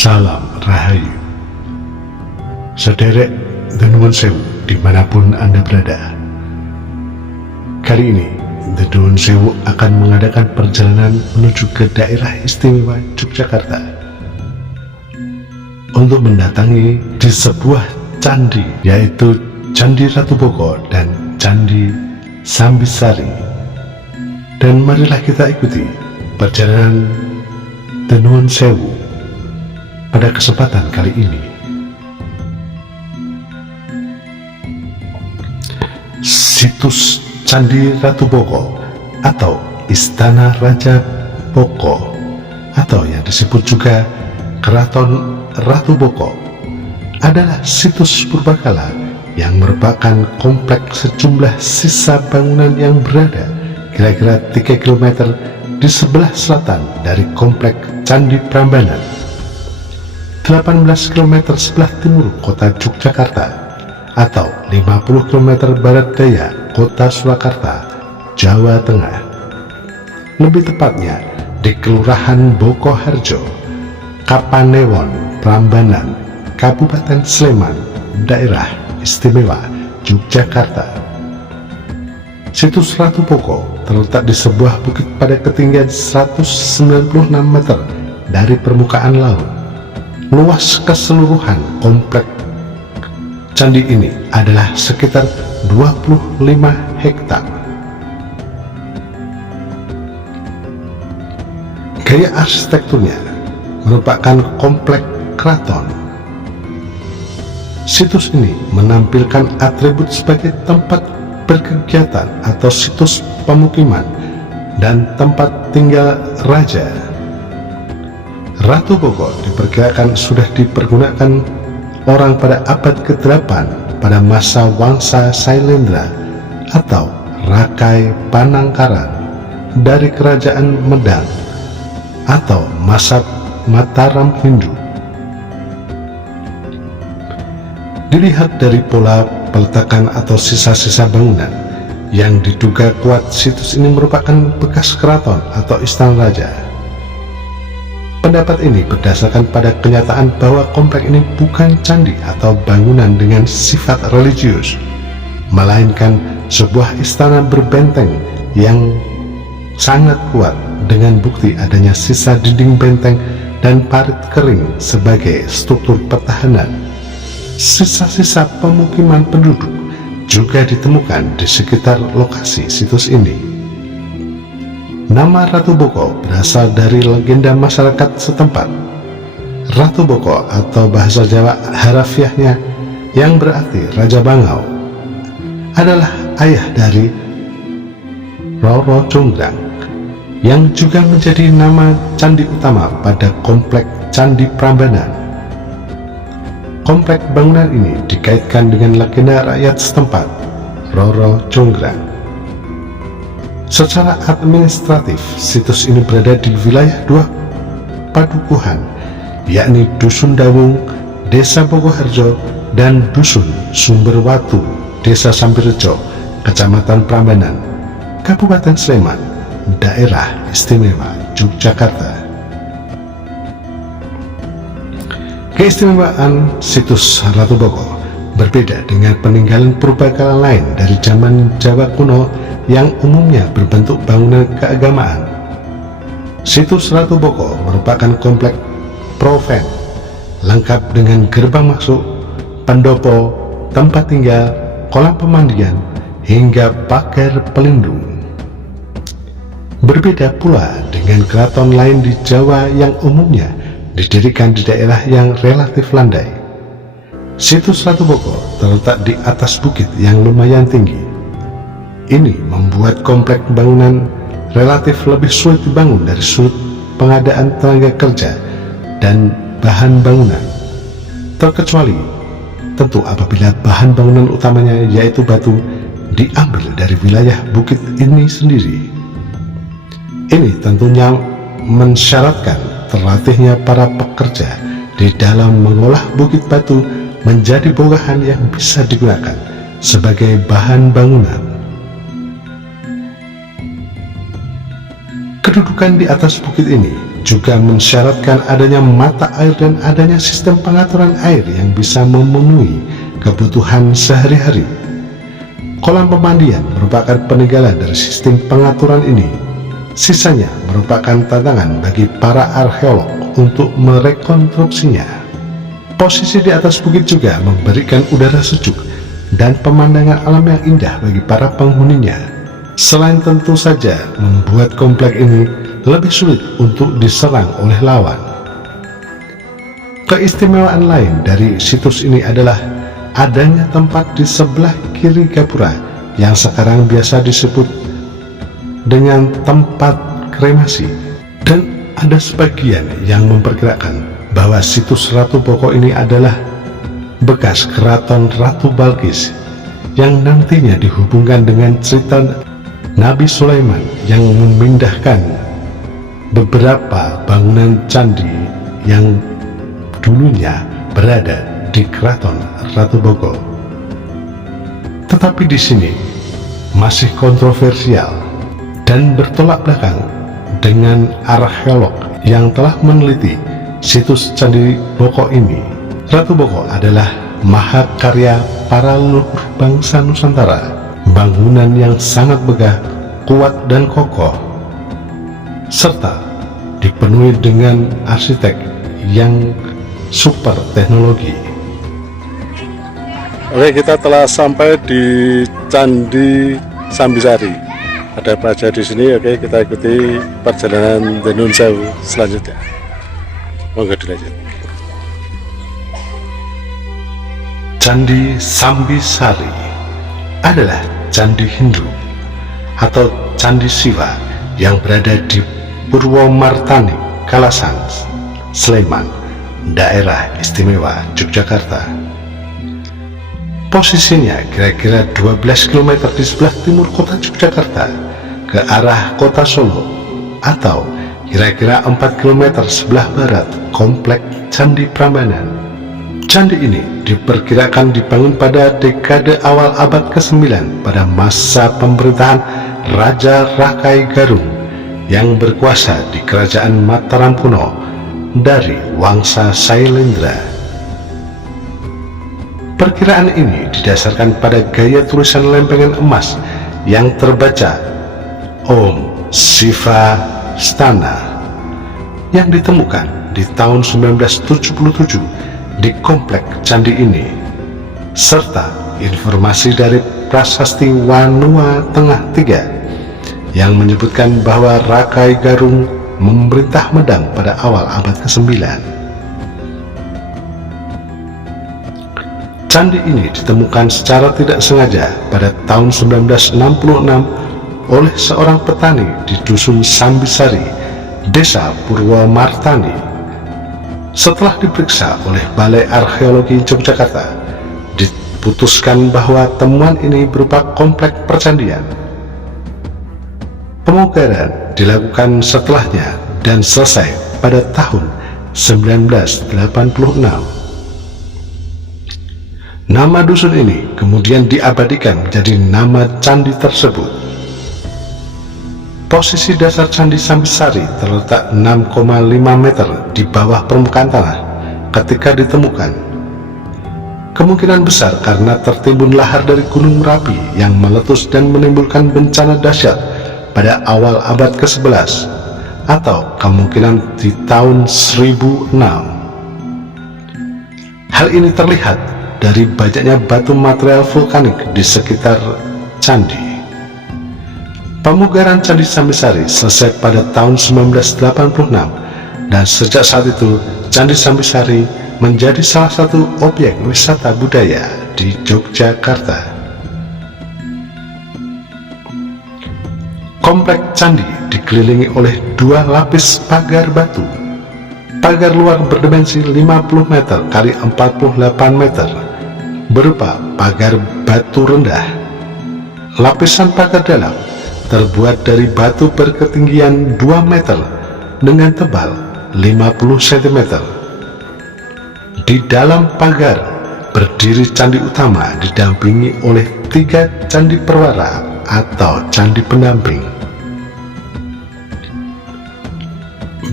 Salam Rahayu, sederek dan nuwun sewu dimanapun Anda berada. Kali ini The Nuwun Sewu akan mengadakan perjalanan menuju ke daerah istimewa Yogyakarta untuk mendatangi di sebuah candi, yaitu Candi Ratu Boko dan Candi Sambisari. Dan marilah kita ikuti perjalanan The Nuwun Sewu pada kesempatan kali ini. Situs Candi Ratu Boko atau Istana Raja Boko, atau yang disebut juga Keraton Ratu Boko, adalah situs purbakala yang merupakan kompleks sejumlah sisa bangunan yang berada kira-kira 3 km di sebelah selatan dari kompleks Candi Prambanan, 18 km sebelah timur kota Yogyakarta, atau 50 km barat daya kota Surakarta, Jawa Tengah. Lebih tepatnya di Kelurahan Bokoharjo, Kapanewon, Prambanan, Kabupaten Sleman, Daerah Istimewa Yogyakarta. Situs Ratu Boko terletak di sebuah bukit pada ketinggian 196 meter dari permukaan laut. Luas keseluruhan komplek candi ini adalah sekitar 25 hektar. Gaya arsitekturnya merupakan komplek keraton. Situs ini menampilkan atribut sebagai tempat berkegiatan atau situs pemukiman dan tempat tinggal raja. Ratu Boko diperkirakan sudah dipergunakan orang pada abad ke-8 pada masa Wangsa Sailendra atau Rakai Panangkaran dari Kerajaan Medang atau masa Mataram Hindu. Dilihat dari pola peletakan atau sisa-sisa bangunan yang diduga kuat, situs ini merupakan bekas keraton atau istana raja. Pendapat ini berdasarkan pada kenyataan bahwa komplek ini bukan candi atau bangunan dengan sifat religius, melainkan sebuah istana berbenteng yang sangat kuat dengan bukti adanya sisa dinding benteng dan parit kering sebagai struktur pertahanan. Sisa-sisa pemukiman penduduk juga ditemukan di sekitar lokasi situs ini. Nama Ratu Boko berasal dari legenda masyarakat setempat. Ratu Boko atau bahasa Jawa harafiahnya yang berarti Raja Bangau adalah ayah dari Roro Jonggrang, yang juga menjadi nama candi utama pada komplek Candi Prambanan. Komplek bangunan ini dikaitkan dengan legenda rakyat setempat, Roro Jonggrang. Secara administratif, situs ini berada di wilayah 2 padukuhan, yakni Dusun Dawung, Desa Bokoharjo, dan Dusun Sumberwatu, Desa Sambirejo, Kecamatan Prambanan, Kabupaten Sleman, Daerah Istimewa Yogyakarta. Keistimewaan situs Ratu Boko berbeda dengan peninggalan purbakala lain dari zaman Jawa kuno yang umumnya berbentuk bangunan keagamaan. Situs Ratu Boko merupakan komplek proven, lengkap dengan gerbang masuk, pendopo, tempat tinggal, kolam pemandian, hingga pagar pelindung. Berbeda pula dengan keraton lain di Jawa yang umumnya didirikan di daerah yang relatif landai. Situs Ratu Boko terletak di atas bukit yang lumayan tinggi. Ini membuat komplek bangunan relatif lebih sulit dibangun dari sudut pengadaan tenaga kerja dan bahan bangunan, terkecuali tentu apabila bahan bangunan utamanya yaitu batu diambil dari wilayah bukit ini sendiri. Ini tentunya mensyaratkan terlatihnya para pekerja di dalam mengolah bukit batu menjadi bongkahan yang bisa digunakan sebagai bahan bangunan. Kedudukan di atas bukit ini juga mensyaratkan adanya mata air dan adanya sistem pengaturan air yang bisa memenuhi kebutuhan sehari-hari. Kolam pemandian merupakan peninggalan dari sistem pengaturan ini. Sisanya merupakan tantangan bagi para arkeolog untuk merekonstruksinya. Posisi di atas bukit juga memberikan udara sejuk dan pemandangan alam yang indah bagi para penghuninya. Selain tentu saja membuat komplek ini lebih sulit untuk diserang oleh lawan. Keistimewaan lain dari situs ini adalah adanya tempat di sebelah kiri gapura yang sekarang biasa disebut dengan tempat kremasi, dan ada sebagian yang memperkirakan bahwa situs Ratu Boko ini adalah bekas keraton Ratu Balkis yang nantinya dihubungkan dengan cerita Nabi Sulaiman yang memindahkan beberapa bangunan candi yang dulunya berada di keraton Ratu Boko. Tetapi di sini masih kontroversial dan bertolak belakang dengan arkeolog yang telah meneliti situs Candi Boko ini. Ratu Boko adalah mahakarya para leluhur bangsa Nusantara, bangunan yang sangat megah, kuat dan kokoh, serta dipenuhi dengan arsitek yang super teknologi. Oke, kita telah sampai di Candi Sambisari. Ada Praja di sini. Oke, kita ikuti perjalanan The Nun Sewu selanjutnya. Monggo dilanjut. Candi Sambisari adalah candi Hindu atau Candi Siwa yang berada di Purwomartani, Kalasan, Sleman, Daerah Istimewa Yogyakarta. Posisinya kira-kira 12 km di sebelah timur kota Yogyakarta ke arah kota Solo, atau kira-kira 4 km sebelah barat komplek Candi Prambanan. Candi ini diperkirakan dibangun pada dekade awal abad ke-9 pada masa pemerintahan Raja Rakai Garung yang berkuasa di Kerajaan Mataram kuno dari Wangsa Sailendra. Perkiraan ini didasarkan pada gaya tulisan lempengan emas yang terbaca Om Siva Stana yang ditemukan di tahun 1977 di komplek candi ini, serta informasi dari Prasasti Wanua Tengah III yang menyebutkan bahwa Rakai Garung memerintah Medang pada awal abad ke-9. Candi ini ditemukan secara tidak sengaja pada tahun 1966 oleh seorang petani di Dusun Sambisari, Desa Purwomartani. Setelah diperiksa oleh Balai Arkeologi Yogyakarta, diputuskan bahwa temuan ini berupa komplek percandian. Pemugaran dilakukan setelahnya dan selesai pada tahun 1986. Nama dusun ini kemudian diabadikan menjadi nama candi tersebut. Posisi dasar Candi Sambisari terletak 6,5 meter di bawah permukaan tanah ketika ditemukan. Kemungkinan besar karena tertimbun lahar dari Gunung Merapi yang meletus dan menimbulkan bencana dahsyat pada awal abad ke-11, atau kemungkinan di tahun 1006. Hal ini terlihat dari banyaknya batu material vulkanik di sekitar candi. Pemugaran Candi Sambisari selesai pada tahun 1986, dan sejak saat itu Candi Sambisari menjadi salah satu objek wisata budaya di Yogyakarta. Komplek candi dikelilingi oleh 2 lapis pagar batu. Pagar luar berdimensi 50 meter x 48 meter berupa pagar batu rendah. Lapisan pagar dalam terbuat dari batu berketinggian 2 meter dengan tebal 50 cm. Di dalam pagar berdiri candi utama didampingi oleh 3 candi perwara atau candi pendamping.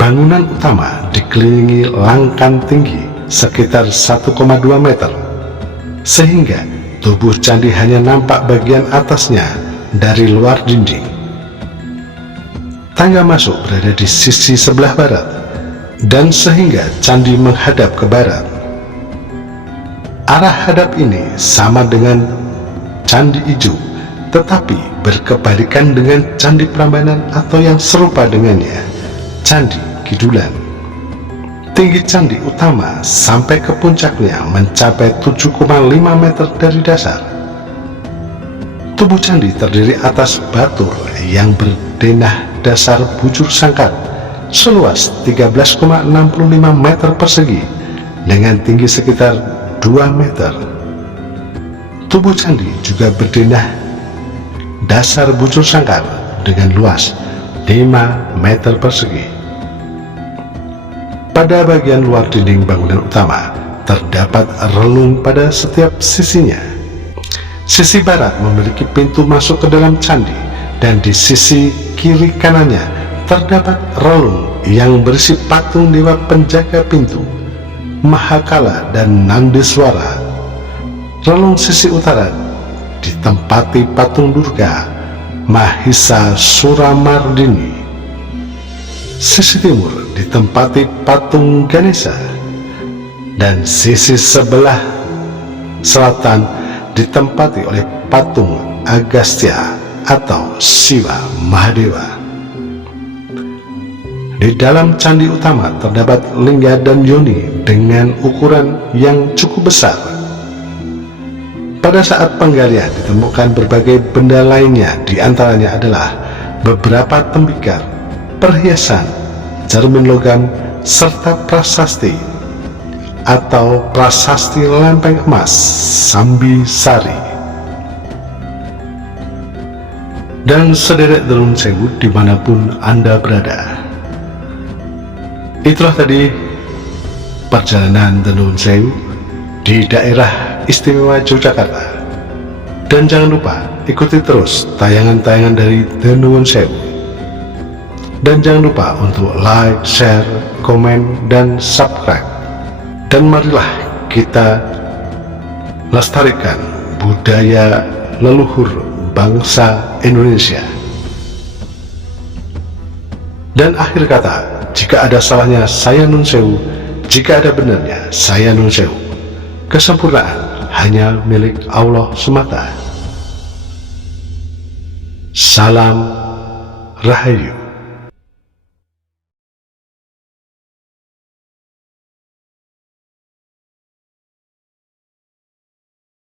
Bangunan utama dikelilingi langkan tinggi sekitar 1,2 meter, sehingga tubuh candi hanya nampak bagian atasnya dari luar dinding. Tangga masuk berada di sisi sebelah barat, dan sehingga candi menghadap ke barat. Arah hadap ini sama dengan Candi Ijo, tetapi berkebalikan dengan Candi Prambanan atau yang serupa dengannya, Candi Kidulan. Tinggi candi utama sampai ke puncaknya mencapai 7,5 meter dari dasar. Tubuh candi terdiri atas batur yang berdenah dasar bujur sangkar seluas 13,65 meter persegi dengan tinggi sekitar 2 meter. Tubuh candi juga berdenah dasar bujur sangkar dengan luas 5 meter persegi. Pada bagian luar dinding bangunan utama terdapat relung pada setiap sisinya. Sisi barat memiliki pintu masuk ke dalam candi, dan di sisi kiri kanannya terdapat relung yang berisi patung dewa penjaga pintu, Mahakala dan Nandiswara. Relung sisi utara ditempati patung Durga, Mahisa Suramardini. Sisi timur ditempati patung Ganesha, dan sisi sebelah selatan ditempati oleh patung Agastya atau Siwa Mahadewa. Di dalam candi utama terdapat lingga dan yoni dengan ukuran yang cukup besar. Pada saat penggalian ditemukan berbagai benda lainnya, di antaranya adalah beberapa tembikar, perhiasan, cermin logam, serta prasasti atau prasasti lempeng emas Sambisari. Dan sederet Denun Sewu dimanapun Anda berada. Itulah tadi perjalanan Denun Sewu di daerah istimewa Yogyakarta. Dan jangan lupa ikuti terus tayangan-tayangan dari Denun Sewu. Dan jangan lupa untuk like, share, komen, dan subscribe. Dan marilah kita lestarikan budaya leluhur bangsa Indonesia. Dan akhir kata, jika ada salahnya saya nun sewu, jika ada benarnya saya nun sewu. Kesempurnaan hanya milik Allah semata. Salam Rahayu.